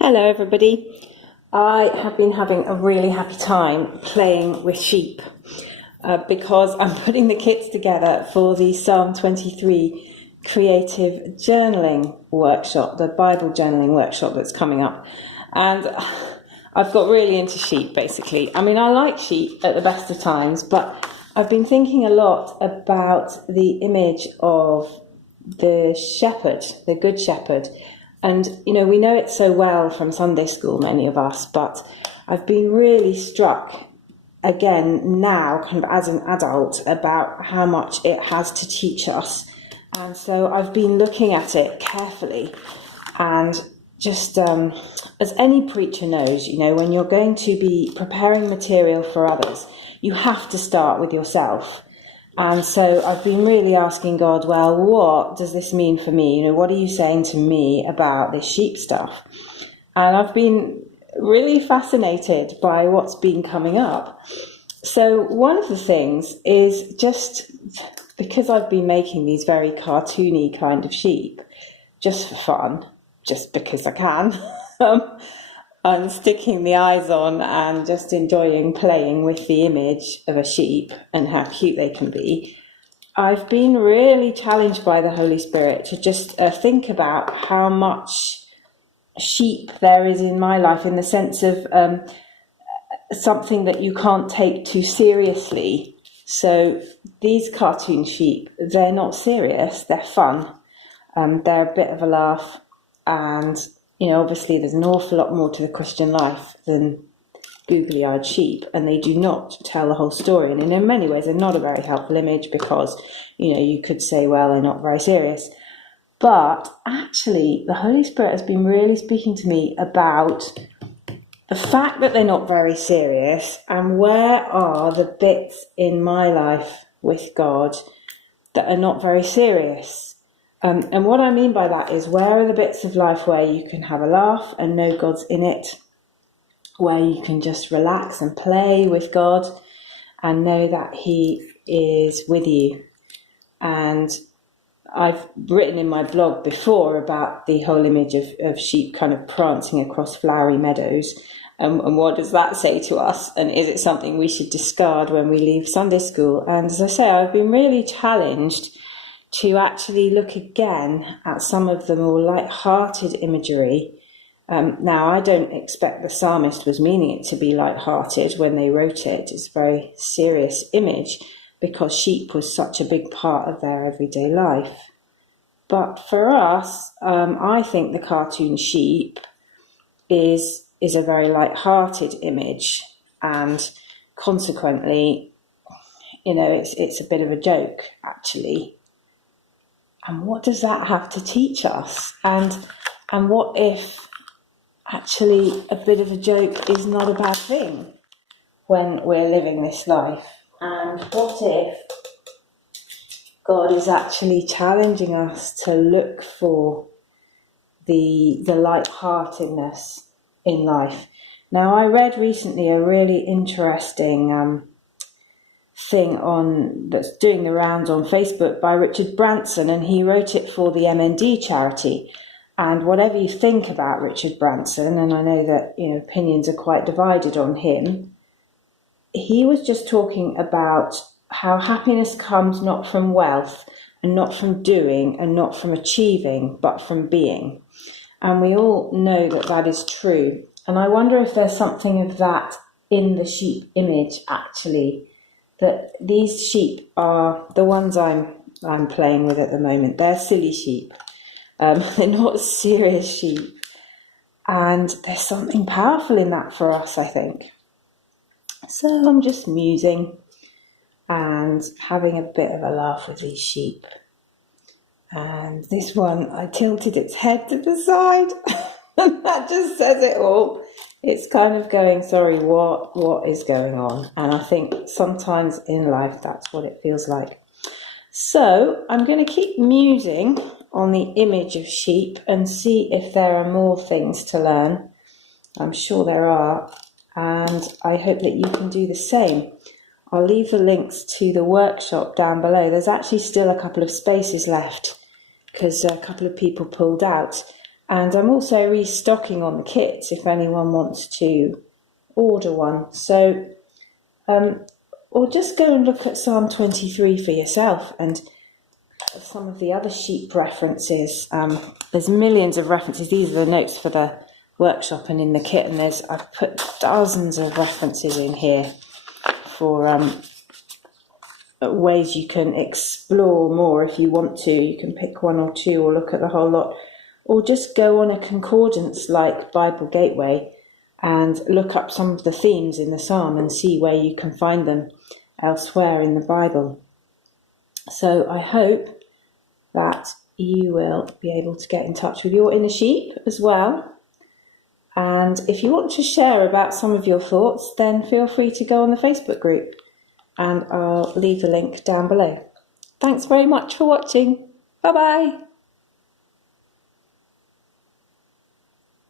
Hello everybody. I have been having a really happy time playing with sheep because I'm putting the kits together for the Psalm 23 creative journaling workshop, the Bible journaling workshop that's coming up. And I've got really into sheep basically. I mean, I like sheep at the best of times, but I've been thinking a lot about the image of the shepherd, the good shepherd. And, you know, we know it so well from Sunday school, many of us, but I've been really struck again now, kind of as an adult, about how much it has to teach us. And so I've been looking at it carefully and just, as any preacher knows, you know, when you're going to be preparing material for others, you have to start with yourself. And so I've been really asking God, well, what does this mean for me? You know, what are you saying to me about this sheep stuff? And I've been really fascinated by what's been coming up. So one of the things is just because I've been making these very cartoony kind of sheep, just for fun, just because I can, and sticking the eyes on and just enjoying playing with the image of a sheep and how cute they can be, I've been really challenged by the Holy Spirit to just think about how much sheep there is in my life, in the sense of something that you can't take too seriously. So these cartoon sheep, they're not serious, they're fun, they're a bit of a laugh, and you know, obviously there's an awful lot more to the Christian life than googly-eyed sheep, and they do not tell the whole story. And in many ways, they're not a very helpful image because, you know, you could say, well, they're not very serious. But actually, the Holy Spirit has been really speaking to me about the fact that they're not very serious, and where are the bits in my life with God that are not very serious. And what I mean by that is, where are the bits of life where you can have a laugh and know God's in it, where you can just relax and play with God and know that He is with you. And I've written in my blog before about the whole image of sheep kind of prancing across flowery meadows. And what does that say to us? And is it something we should discard when we leave Sunday school? And as I say, I've been really challenged to actually look again at some of the more light-hearted imagery. Now, I don't expect the psalmist was meaning it to be light-hearted when they wrote it. It's a very serious image because sheep was such a big part of their everyday life. But for us, I think the cartoon sheep is a very light-hearted image, and consequently, you know, it's a bit of a joke, actually. And what does that have to teach us? And what if actually a bit of a joke is not a bad thing when we're living this life? And what if God is actually challenging us to look for the light-heartedness in life? Now, I read recently a really interesting thing that's doing the rounds on Facebook by Richard Branson, and he wrote it for the MND charity. And whatever you think about Richard Branson, and I know that, you know, opinions are quite divided on him, he was just talking about how happiness comes not from wealth and not from doing and not from achieving, but from being. And we all know that that is true. And I wonder if there's something of that in the sheep image, actually, that these sheep are the ones I'm playing with at the moment. They're silly sheep. They're not serious sheep. And there's something powerful in that for us, I think. So I'm just musing and having a bit of a laugh with these sheep. And this one, I tilted its head to the side. And that just says it all. It's kind of going, sorry, what is going on? And I think sometimes in life, that's what it feels like. So I'm going to keep musing on the image of sheep and see if there are more things to learn. I'm sure there are. And I hope that you can do the same. I'll leave the links to the workshop down below. There's actually still a couple of spaces left because a couple of people pulled out. And I'm also restocking on the kits if anyone wants to order one. So, or just go and look at Psalm 23 for yourself and some of the other sheep references. There's millions of references. These are the notes for the workshop and in the kit, and I've put dozens of references in here for ways you can explore more if you want to. You can pick one or two or look at the whole lot, or just go on a concordance like Bible Gateway and look up some of the themes in the psalm and see where you can find them elsewhere in the Bible. So I hope that you will be able to get in touch with your inner sheep as well. And if you want to share about some of your thoughts, then feel free to go on the Facebook group, and I'll leave the link down below. Thanks very much for watching. Bye bye.